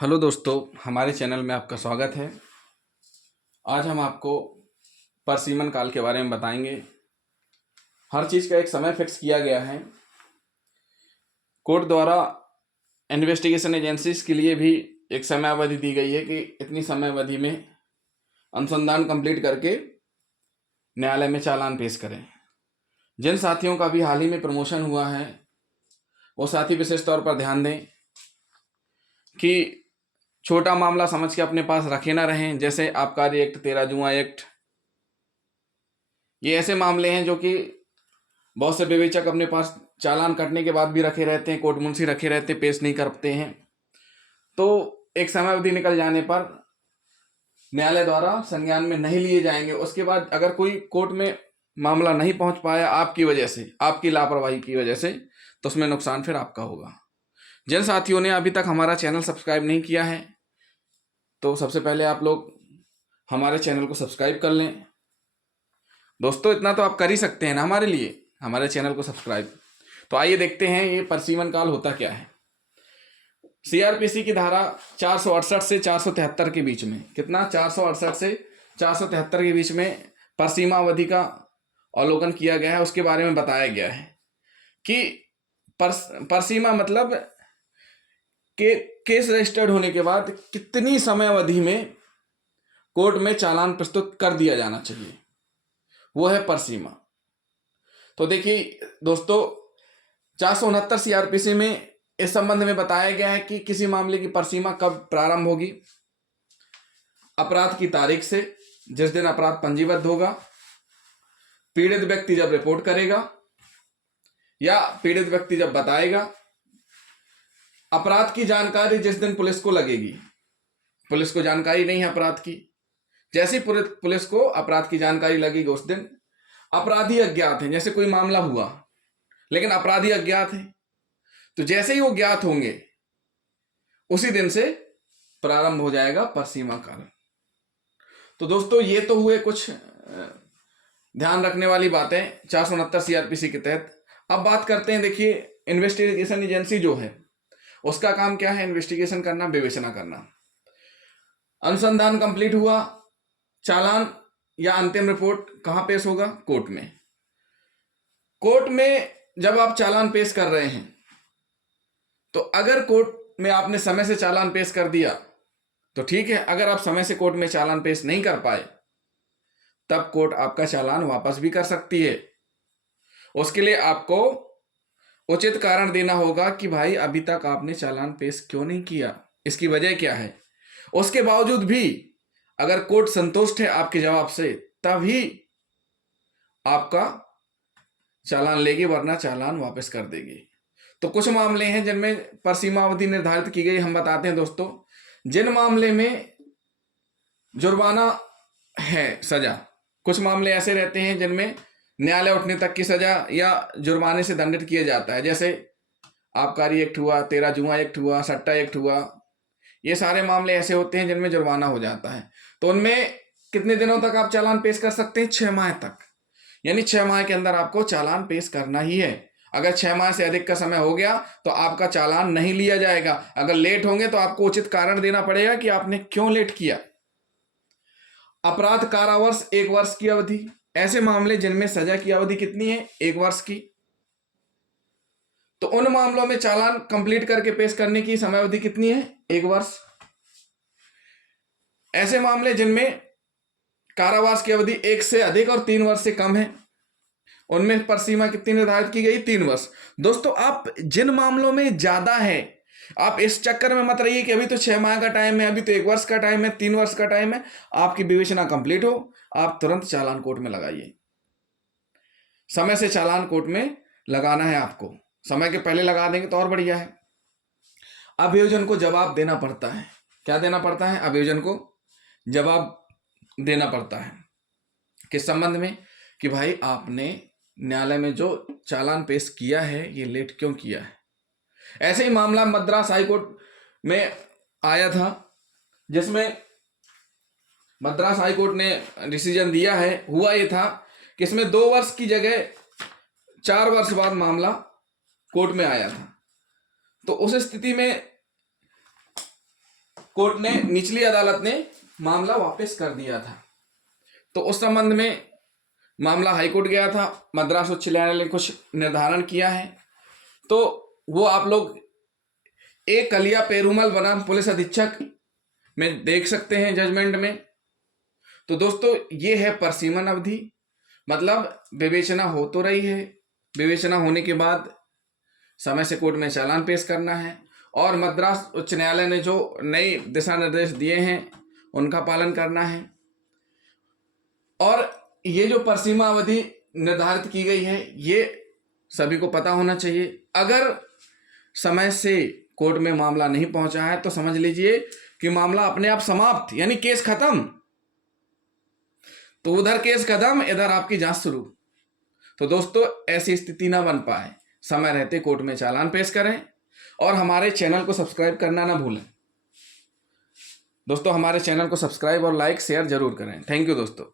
Hello दोस्तों, हमारे channel में आपका स्वागत है। आज हम आपको परसीमन काल के बारे में बताएंगे। हर चीज़ का एक समय फिक्स किया गया है। कोर्ट द्वारा इन्वेस्टिगेशन एजेंसीज के लिए भी एक समय अवधि दी गई है कि इतनी समय अवधि में अनुसंधान कंप्लीट करके न्यायालय में चालान पेश करें। जिन साथियों का भी हाल ही में प्रमोशन हुआ है वो साथी विशेष तौर पर ध्यान दें कि छोटा मामला समझ के अपने पास रखे ना रहें। जैसे आबकारी एक्ट, 13 जुआ एक्ट, ये ऐसे मामले हैं जो कि बहुत से विवेचक अपने पास चालान कटने के बाद भी रखे रहते हैं, कोर्ट मुंशी रखे रहते हैं, पेश नहीं करते हैं। तो एक समय अवधि निकल जाने पर न्यायालय द्वारा संज्ञान में नहीं लिए जाएंगे। उसके बाद अगर कोई कोर्ट में मामला नहीं पहुंच पाया आपकी वजह से, आपकी लापरवाही की वजह से, तो उसमें नुकसान फिर आपका होगा। जिन साथियों ने अभी तक हमारा चैनल सब्सक्राइब नहीं किया है तो सबसे पहले आप लोग हमारे चैनल को सब्सक्राइब कर लें। दोस्तों, इतना तो आप कर ही सकते हैं ना हमारे लिए, हमारे चैनल को सब्सक्राइब। तो आइए देखते हैं ये परसीमन काल होता क्या है। सीआरपीसी की धारा 468 से 473 के बीच में, कितना, 468 से 473 के बीच में परसीमा अवधि का अवलोकन किया गया है। उसके बारे में बताया गया है कि परसीमा मतलब के केस रजिस्टर्ड होने के बाद कितनी समय अवधि में कोर्ट में चालान प्रस्तुत कर दिया जाना चाहिए, वो है परसीमा। तो देखिए दोस्तों, 469 सीआरपीसी में इस संबंध में बताया गया है कि किसी मामले की परसीमा कब प्रारंभ होगी। अपराध की तारीख से, जिस दिन अपराध पंजीबद्ध होगा, पीड़ित व्यक्ति जब रिपोर्ट करेगा या पीड़ित व्यक्ति जब बताएगा, अपराध की जानकारी जिस दिन पुलिस को लगेगी। पुलिस को जानकारी नहीं है अपराध की, जैसी पुलिस को अपराध की जानकारी लगेगी उस दिन। अपराधी अज्ञात है, जैसे कोई मामला हुआ लेकिन अपराधी अज्ञात है, तो जैसे ही वो ज्ञात होंगे उसी दिन से प्रारंभ हो जाएगा परसीमा काल। तो दोस्तों, ये तो हुए कुछ ध्यान रखने वाली बातें 469 सीआरपीसी के तहत। अब बात करते हैं, देखिए, इन्वेस्टिगेशन एजेंसी जो है उसका काम क्या है? इन्वेस्टिगेशन करना, विवेचना करना। अनुसंधान कंप्लीट हुआ, चालान या अंतिम रिपोर्ट कहां पेश होगा? कोर्ट में। कोर्ट में जब आप चालान पेश कर रहे हैं तो अगर कोर्ट में आपने समय से चालान पेश कर दिया तो ठीक है। अगर आप समय से कोर्ट में चालान पेश नहीं कर पाए तब कोर्ट आपका चालान वापस भी कर सकती है। उसके लिए आपको उचित कारण देना होगा कि भाई अभी तक आपने चालान पेश क्यों नहीं किया, इसकी वजह क्या है। उसके बावजूद भी अगर कोर्ट संतुष्ट है आपके जवाब से तभी आपका चालान लेगी, वरना चालान वापस कर देगी। तो कुछ मामले हैं जिनमें परसीमा अवधि निर्धारित की गई, हम बताते हैं दोस्तों। जिन मामले में जुर्माना है, सजा, कुछ मामले ऐसे रहते हैं जिनमें न्यायालय उठने तक की सजा या जुर्माने से दंडित किया जाता है। जैसे आबकारी एक्ट हुआ, 13 जुआ एक्ट हुआ, सट्टा एक्ट हुआ, ये सारे मामले ऐसे होते हैं जिनमें जुर्माना हो जाता है। तो उनमें कितने दिनों तक आप चालान पेश कर सकते हैं? 6 माह तक। यानी 6 माह के अंदर आपको चालान पेश करना ही है। अगर 6 माह से अधिक का समय हो गया तो आपका चालान नहीं लिया जाएगा। अगर लेट होंगे तो आपको उचित कारण देना पड़ेगा कि आपने क्यों लेट किया। अपराध कारावास 1 वर्ष की अवधि, ऐसे मामले जिनमें सजा की अवधि कितनी है? 1 वर्ष की। तो उन मामलों में चालान कंप्लीट करके पेश करने की समय अवधि कितनी है? 1 वर्ष। ऐसे मामले जिनमें कारावास की अवधि 1 से अधिक और 3 वर्ष से कम है, उनमें परसीमा कितनी निर्धारित की गई? 3 वर्ष। दोस्तों, आप जिन मामलों में ज्यादा है, आप इस चक्कर में मत रहिए कि अभी तो 6 माह का टाइम है, अभी तो 1 वर्ष का टाइम है, 3 वर्ष का टाइम है। आपकी विवेचना कंप्लीट हो, आप तुरंत चालान कोर्ट में लगाइए। समय से चालान कोर्ट में लगाना है आपको। समय के पहले लगा देंगे तो और बढ़िया है। अभियोजन को जवाब देना पड़ता है। क्या देना पड़ता है? अभियोजन को जवाब देना पड़ता है। किस संबंध में? कि भाई आपने न्यायालय में जो चालान पेश किया है ये लेट क्यों किया है। ऐसे ही मामला मद्रास हाईकोर्ट में आया था, जिसमें मद्रास हाईकोर्ट ने डिसीजन दिया है। हुआ ये था कि इसमें 2 वर्ष की जगह 4 वर्ष बाद मामला कोर्ट में आया था। तो उस स्थिति में कोर्ट ने, निचली अदालत ने मामला वापस कर दिया था। तो उस संबंध में मामला हाईकोर्ट गया था, मद्रास उच्च न्यायालय ने कुछ निर्धारण किया है, तो वो आप लोग एक कलिया पेरूमल बनाम पुलिस अधीक्षक में देख सकते हैं जजमेंट में। तो दोस्तों ये है परसीमन अवधि, मतलब विवेचना हो तो रही है, विवेचना होने के बाद समय से कोर्ट में चालान पेश करना है, और मद्रास उच्च न्यायालय ने जो नए दिशा निर्देश दिए हैं उनका पालन करना है। और ये जो परसीमा अवधि निर्धारित की गई है ये सभी को पता होना चाहिए। अगर समय से कोर्ट में मामला नहीं पहुंचा है तो समझ लीजिए कि मामला अपने आप समाप्त, यानी केस खत्म। तो उधर केस खत्म, इधर आपकी जांच शुरू। तो दोस्तों ऐसी स्थिति ना बन पाए, समय रहते कोर्ट में चालान पेश करें, और हमारे चैनल को सब्सक्राइब करना ना भूलें। दोस्तों हमारे चैनल को सब्सक्राइब और लाइक शेयर जरूर करें। थैंक यू दोस्तों।